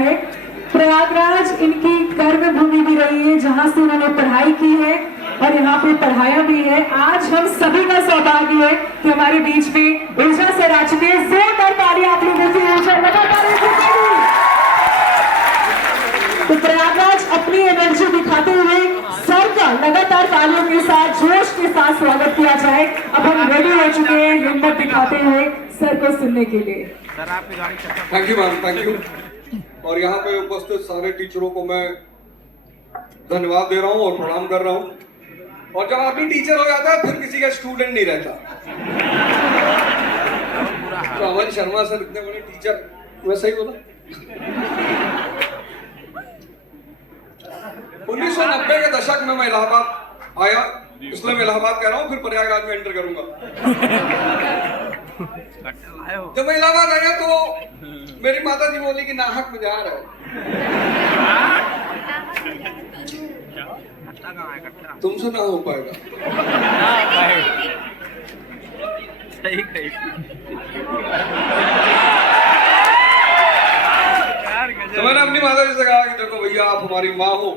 है। प्रयागराज इनकी कर्म भूमि भी रही है, जहां से उन्होंने पढ़ाई की है और यहाँ पे पढ़ाया भी है। आज हम सभी का सौभाग्य है कि हमारे बीच में ऊर्जा सर आ चुके हैं। जोरदार तालियां आप लोगों से ऊर्जा लगातार। तो प्रयागराज अपनी एनर्जी दिखाते हुए सर का लगातार तालियों के साथ जोश के साथ स्वागत किया जाए। अब हम रेडी हो चुके हैं हिम्मत दिखाते हुए सर को सुनने के लिए। Thank you ma'am, thank you. और यहाँ पे उपस्थित सारे टीचरों को मैं धन्यवाद दे रहा हूँ और प्रणाम कर रहा हूँ। और जब आदमी टीचर हो जाता है फिर किसी का स्टूडेंट नहीं रहता। तो अमन शर्मा सर इतने बड़े टीचर, मैं सही बोला? 1990 के दशक में मैं इलाहाबाद आया, इसलिए मैं इलाहाबाद कह रहा हूँ, फिर प्रयागराज में एंटर करूंगा। जब मैं इलाहाबाद आया तो मेरी माता जी बोली कि नाहक में जा रहा है, तुमसे ना हो पाएगा। तो मैंने अपनी माता जी से कहा कि देखो भैया, आप हमारी माँ हो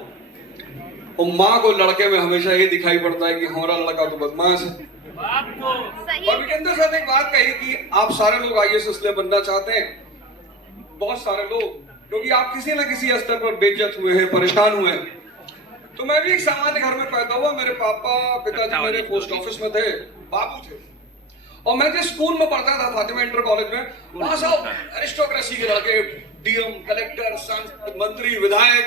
और माँ को लड़के में हमेशा ये दिखाई पड़ता है कि हमारा लड़का तो बदमाश है। और विकेंद्र सर ने एक बात कही कि आप सारे लोग आईएएस इसलिए बनना चाहते हैं, बहुत सारे लोग, क्योंकि आप किसी न किसी स्तर पर बेइज्जत हुए हैं, परेशान हुए हैं। तो मैं भी एक सामान्य घर में पैदा हुआ। मेरे पिताजी मेरे पोस्ट ऑफिस में थे, बाबू थे। और मैं जिस स्कूल में पढ़ता था, फातिमा इंटर कॉलेज में, वहां सब एरिस्टोक्रेसी के लड़के, डीएम, कलेक्टर, सांसद, मंत्री, विधायक।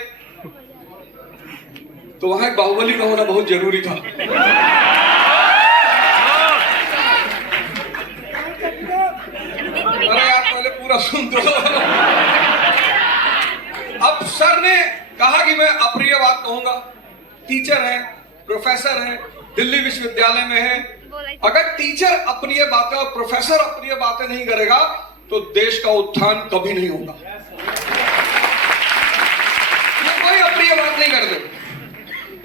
तो वहां एक बाहुबली का होना बहुत जरूरी था। अरे आप पहले पूरा सुन दो। अब सर ने कहा कि मैं अप्रिय बात कहूंगा। टीचर है, प्रोफेसर है, दिल्ली विश्वविद्यालय में है। अगर टीचर अप्रिय बातें और प्रोफेसर अप्रिय बातें नहीं करेगा तो देश का उत्थान कभी नहीं होगा। ये कोई अप्रिय बात नहीं करते,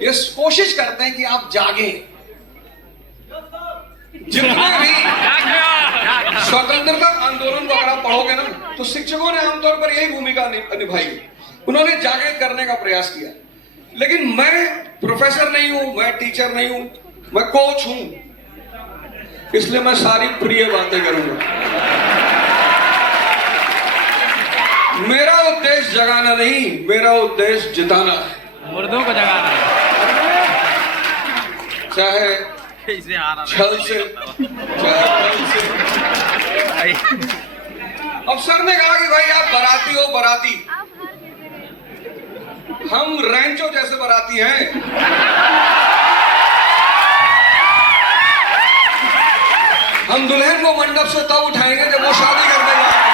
ये कोशिश करते हैं कि आप जागे। जितने भी स्वतंत्रता आंदोलन को अगर आप पढ़ोगे ना, तो शिक्षकों ने आमतौर पर यही भूमिका निभाई। उन्होंने जागृत करने का प्रयास किया। लेकिन मैं प्रोफेसर नहीं हूं, मैं टीचर नहीं हूं, मैं कोच हूं, इसलिए मैं सारी प्रिय बातें करूंगा। मेरा उद्देश्य जगाना नहीं, मेरा उद्देश्य जिताना है। मुर्दों को जगाना है, चाहे छल से, चाहे बल से। अब सर ने कहा कि भाई आप बराती हो, बराती, हम रैंचो जैसे बराती हैं। हम दुल्हन को मंडप से तब उठाएंगे जब वो शादी करने जा रहे हैं।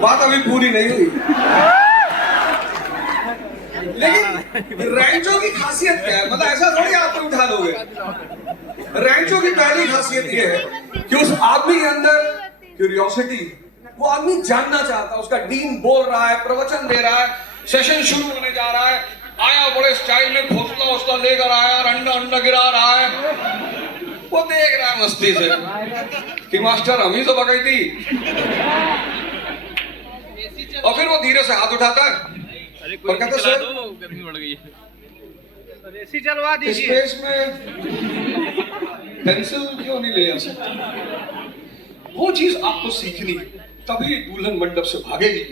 बात अभी पूरी नहीं हुई। लेकिन रैंचो की खासियत क्या है? मतलब ऐसा थोड़ी आप उठा लोगे। रैंचो की पहली खासियत ये है कि उस आदमी के अंदर क्यूरियोसिटी, वो आदमी जानना चाहता है। उसका डीन बोल रहा है, प्रवचन दे रहा है, सेशन शुरू होने जा रहा है, आया बड़े स्टाइल में, घोंसला उसका लेकर आया, अंडा अंडा गिरा रहा है, वो देख रहा है मस्ती से कि मास्टर हम ही तो बगई थी। और फिर वो धीरे से हाथ उठाता है और कहता सर गर्मी बढ़ गई है, एसी चलवा दीजिए। स्पेस में पेंसिल क्यों नहीं ले आ सकते? वो चीज आपको सीखनी है, तभी दुल्हन मंडप से भागेगी।